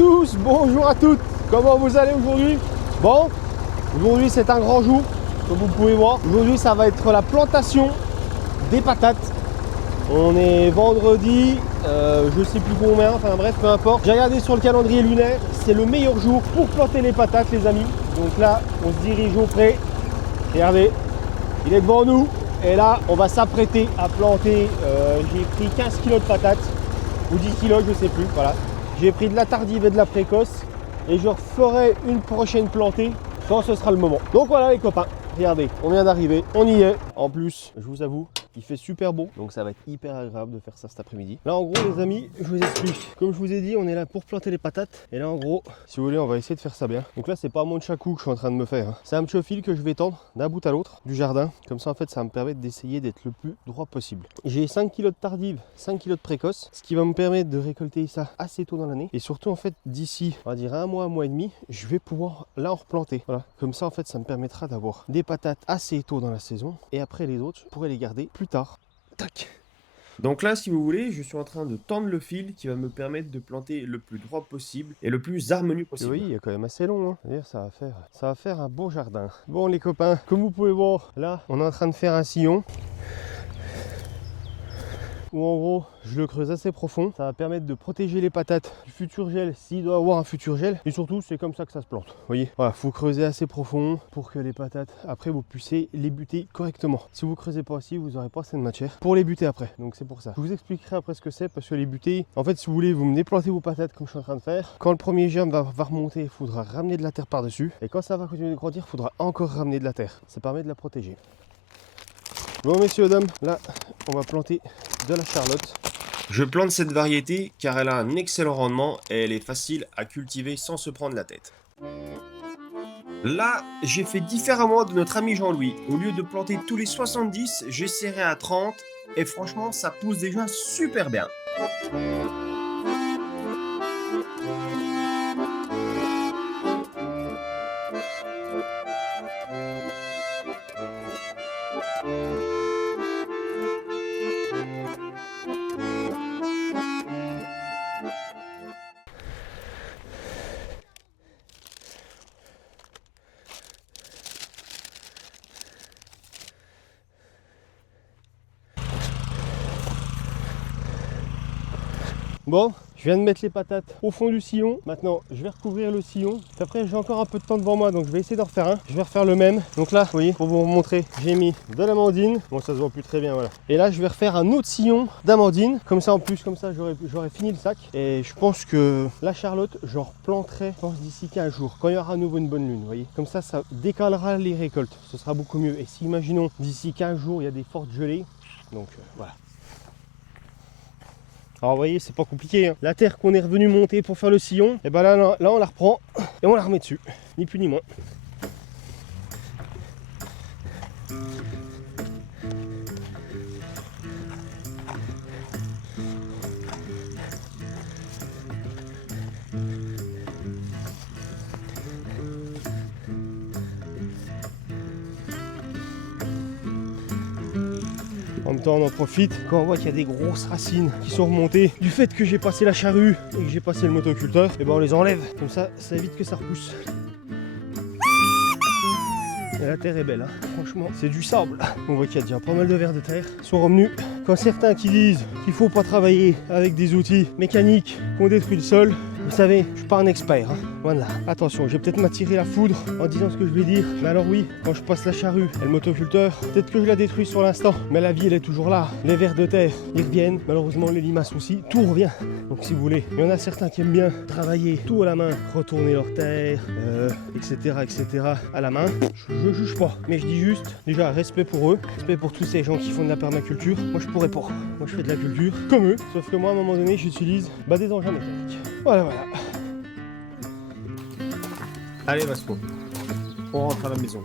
tous, bonjour à toutes. Comment vous allez aujourd'hui? Bon, aujourd'hui c'est un grand jour, comme vous pouvez voir. Aujourd'hui ça va être la plantation des patates. On est vendredi, je sais plus combien, enfin bref, peu importe. J'ai regardé sur le calendrier lunaire, c'est le meilleur jour pour planter les patates les amis. Donc là, on se dirige au pré. Regardez, il est devant nous. Et là, on va s'apprêter à planter, j'ai pris 15 kg de patates, ou 10 kg, je sais plus, voilà. J'ai pris de la tardive et de la précoce, et je referai une prochaine plantée quand ce sera le moment. Donc voilà les copains, regardez, on vient d'arriver, on y est. En plus, je vous avoue, il fait super beau, donc ça va être hyper agréable de faire ça cet après-midi. Là en gros les amis, je vous explique. Comme je vous ai dit, on est là pour planter les patates. Et là en gros, si vous voulez, on va essayer de faire ça bien. Donc là c'est pas un nunchaku que je suis en train de me faire, hein. C'est un petit fil que je vais tendre d'un bout à l'autre du jardin. Comme ça en fait ça va me permettre d'essayer d'être le plus droit possible. J'ai 5 kg de tardive, 5 kg de précoce, ce qui va me permettre de récolter ça assez tôt dans l'année. Et surtout en fait d'ici, on va dire un mois et demi, je vais pouvoir là en replanter. Voilà, comme ça en fait ça me permettra d'avoir des patates assez tôt dans la saison. Et après les autres, je pourrais les garder plus tard. Tac. Donc là, si vous voulez, je suis en train de tendre le fil qui va me permettre de planter le plus droit possible et le plus harmonieux possible. Oui, il est quand même assez long, hein. C'est-à-dire, ça va faire un beau jardin. Bon les copains, comme vous pouvez voir, là, on est en train de faire un sillon. Où en gros je le creuse assez profond, ça va permettre de protéger les patates du futur gel s'il doit avoir un futur gel, et surtout c'est comme ça que ça se plante, vous voyez. Voilà, faut creuser assez profond pour que les patates après vous puissiez les buter correctement. Si vous creusez pas aussi, vous n'aurez pas assez de matière pour les buter après, donc c'est pour ça. Je vous expliquerai après ce que c'est, parce que les buter, en fait si vous voulez, vous me déplantez vos patates comme je suis en train de faire. Quand le premier germe va remonter, il faudra ramener de la terre par dessus, et quand ça va continuer de grandir, il faudra encore ramener de la terre. Ça permet de la protéger. Bon messieurs dames, là on va planter de la charlotte. Je plante cette variété car elle a un excellent rendement et elle est facile à cultiver sans se prendre la tête. Là, j'ai fait différemment de notre ami Jean-Louis. Au lieu de planter tous les 70, j'ai serré à 30 et franchement ça pousse déjà super bien. Bon, je viens de mettre les patates au fond du sillon. Maintenant, je vais recouvrir le sillon. Après, j'ai encore un peu de temps devant moi, donc je vais essayer d'en refaire un. Je vais refaire le même. Donc là, vous voyez, pour vous montrer, j'ai mis de l'amandine. Bon, ça se voit plus très bien, voilà. Et là, je vais refaire un autre sillon d'amandine. Comme ça, en plus, comme ça, j'aurai fini le sac. Et je pense que la charlotte, j'en replanterai, je pense, d'ici 15 jours, quand il y aura à nouveau une bonne lune, vous voyez. Comme ça décalera les récoltes. Ce sera beaucoup mieux. Et si, imaginons, d'ici 15 jours, il y a des fortes gelées. Donc, voilà. Alors vous voyez, c'est pas compliqué, hein. La terre qu'on est revenu monter pour faire le sillon, et ben là on la reprend et on la remet dessus, ni plus ni moins. En même temps, on en profite quand on voit qu'il y a des grosses racines qui sont remontées du fait que j'ai passé la charrue et que j'ai passé le motoculteur, et ben on les enlève. Comme ça évite que ça repousse. Et la terre est belle, hein. Franchement, c'est du sable. On voit qu'il y a déjà pas mal de vers de terre qui sont revenus. Quand certains qui disent qu'il faut pas travailler avec des outils mécaniques qui ont détruit le sol, vous savez, je suis pas un expert, hein. Voilà. Attention, je vais peut-être m'attirer la foudre en disant ce que je vais dire. Mais alors oui, quand je passe la charrue et le motoculteur, peut-être que je la détruis sur l'instant. Mais la vie, elle est toujours là. Les vers de terre, ils reviennent. Malheureusement, les limaces aussi. Tout revient. Donc si vous voulez, il y en a certains qui aiment bien travailler tout à la main, retourner leur terre, etc. à la main. Je juge pas. Mais je dis juste, déjà, respect pour eux. Respect pour tous ces gens qui font de la permaculture. Moi, je pourrais pas. Moi, je fais de la culture comme eux. Sauf que moi, à un moment donné, j'utilise des engins mécaniques. Voilà. Allez Vasco, on rentre à la maison.